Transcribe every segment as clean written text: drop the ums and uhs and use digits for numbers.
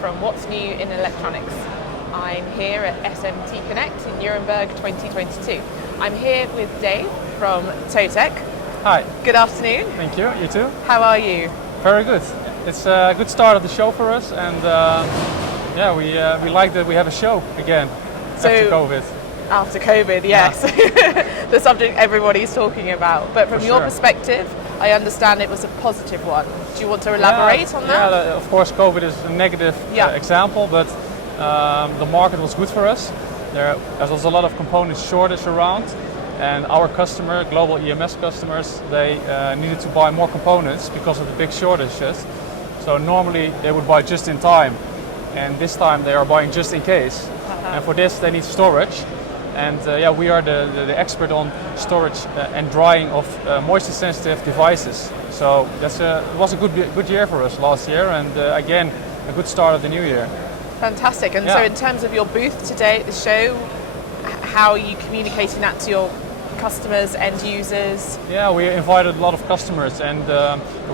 from What's New in Electronics. I'm here at SMTconnect in Nuremberg 2022. I'm here with Dave from ToTech. Hi. Good afternoon. Thank you. You too? How are you? Very good. It's a good start of the show for us, and we like that we have a show again after COVID. After COVID, yes. Yeah. The subject everybody's talking about. But from your perspective, I understand it was a positive one. Do you want to elaborate on that? Yeah, of course COVID is a negative example, but the market was good for us. There was a lot of components shortage around, and our customer, global EMS customers, they needed to buy more components because of the big shortages. So normally they would buy just in time, and this time they are buying just in case. And for this they need storage. And we are the expert on storage and drying of moisture sensitive devices. So it was a good year for us last year, and again a good start of the new year. Fantastic. And so in terms of your booth today at the show, how are you communicating that to your customers, end users? Yeah, we invited a lot of customers, and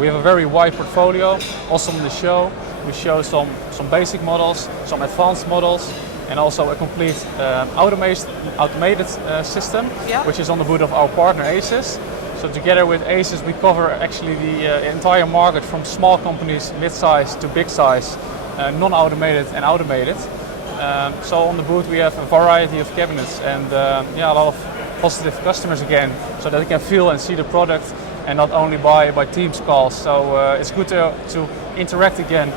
we have a very wide portfolio. Also on the show we show some basic models, some advanced models, and also a complete automated system, which is on the booth of our partner ASUS. So together with ASUS we cover actually the entire market, from small companies, mid-size to big size, non-automated and automated. So on the booth we have a variety of cabinets, and a lot of positive customers again, so that they can feel and see the product and not only by Teams calls. So it's good to interact again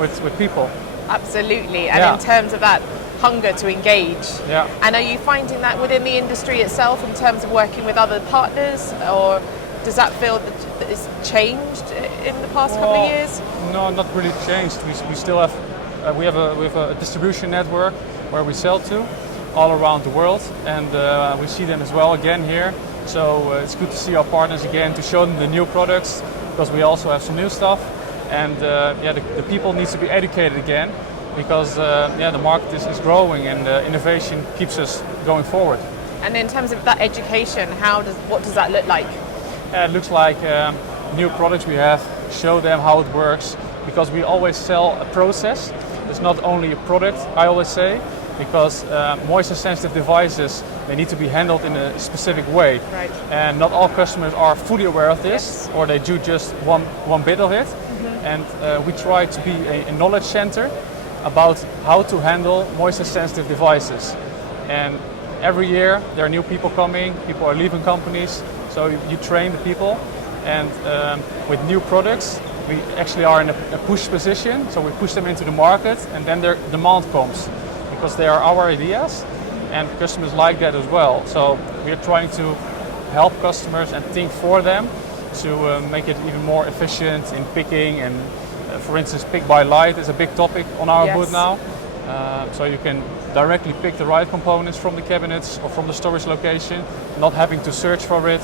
with people. Absolutely. And in terms of that hunger to engage. Yeah. And are you finding that within the industry itself in terms of working with other partners, or does that feel that it's changed in the past couple of years? No, not really changed. We still have we have a distribution network where we sell to all around the world, and we see them as well again here. So it's good to see our partners again, to show them the new products, because we also have some new stuff. And the people need to be educated again, because the market is growing, and innovation keeps us going forward. And in terms of that education, what does that look like? It looks like new products we have, show them how it works, because we always sell a process. It's not only a product, I always say, because moisture sensitive devices, they need to be handled in a specific way. Right. And not all customers are fully aware of this, or they do just one bit of it. Mm-hmm. And we try to be a knowledge center about how to handle moisture sensitive devices. And every year there are new people coming, people are leaving companies, so you train the people, and with new products we actually are in a push position, so we push them into the market, and then their demand comes, because they are our ideas and customers like that as well. So we are trying to help customers and think for them to make it even more efficient in picking. And for instance, pick by light is a big topic on our booth now. So you can directly pick the right components from the cabinets or from the storage location, not having to search for it.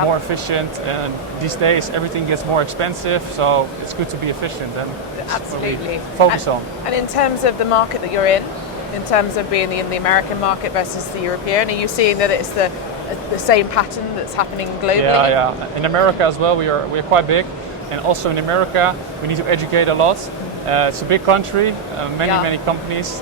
More efficient, and these days everything gets more expensive, so it's good to be efficient, and absolutely focus on. And in terms of the market that you're in terms of being in the American market versus the European, are you seeing that it's the same pattern that's happening globally? Yeah. In America as well, we are quite big, and also in America we need to educate a lot. It's a big country, many companies.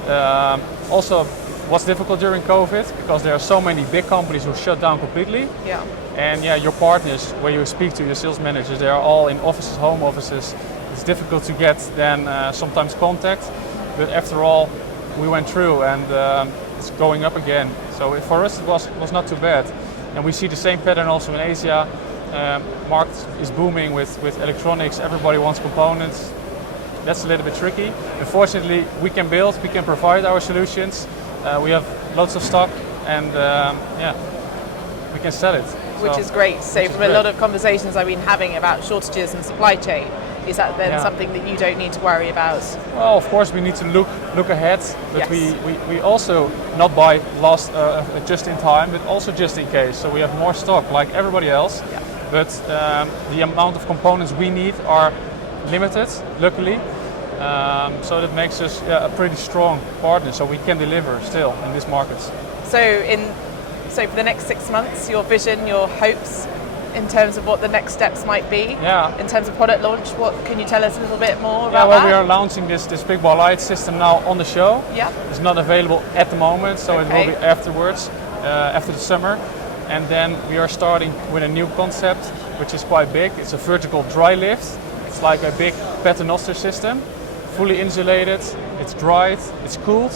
Also, what's difficult during COVID, because there are so many big companies who shut down completely. Yeah. And your partners, where you speak to your sales managers, they are all in offices, home offices. It's difficult to get then sometimes contact, but after all, we went through, and it's going up again. So for us it was not too bad. And we see the same pattern also in Asia. Market is booming with electronics, everybody wants components. That's a little bit tricky. Unfortunately, we can provide our solutions. We have lots of stock, and we can sell it. Which is great. So from a lot of conversations I've been having about shortages and supply chain, is that then something that you don't need to worry about? Well, of course we need to look ahead, but we also not buy just in time, but also just in case. So we have more stock like everybody else, but the amount of components we need are limited, luckily. So that makes us a pretty strong partner, so we can deliver still in these markets. So for the next 6 months, your vision, your hopes in terms of what the next steps might be? Yeah. In terms of product launch, what can you tell us a little bit more Yeah, about well, that? we are launching this big ball light system now on the show. Yeah. It's not available at the moment, so it will Okay. be afterwards, after the summer. And then we are starting with a new concept, which is quite big. It's a vertical dry lift. It's like a big paternoster system, fully insulated, it's dried, it's cooled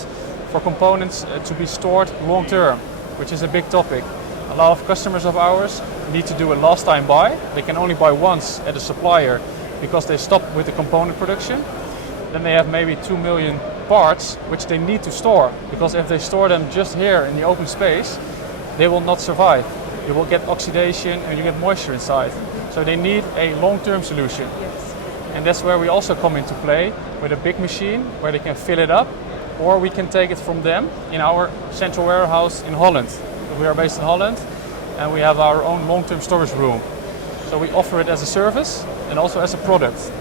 for components to be stored long term, which is a big topic. A lot of customers of ours need to do a last time buy. They can only buy once at a supplier because they stopped with the component production. Then they have maybe 2 million parts which they need to store, because if they store them just here in the open space, they will not survive. You will get oxidation and you get moisture inside. So they need a long-term solution. Yes. And that's where we also come into play with a big machine where they can fill it up, or we can take it from them in our central warehouse in Holland. We are based in Holland and we have our own long-term storage room. So we offer it as a service and also as a product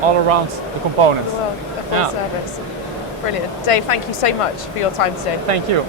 all around the component. Well, a full service. Brilliant. Dave, thank you so much for your time today. Thank you.